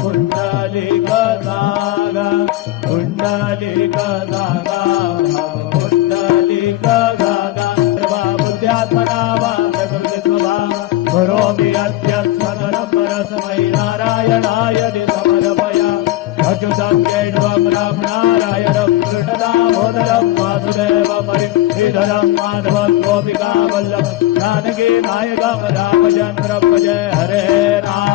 पुंडलिक जागा पुंडलिक जागा पुंडलिक जागा सर्वाबुद्ध्यात्मना वा प्रकृतिस्वभा करोमि अद्यत्सकलं परस्मै नारायणाय समर्पया अच्युतं केशवं रामनारायणं कृष्णदामोदरं वासुदेवं श्रीधरं माधवं गोपिकावल्लभं जानकी नायकं रामचन्द्रं भजे हरे राम।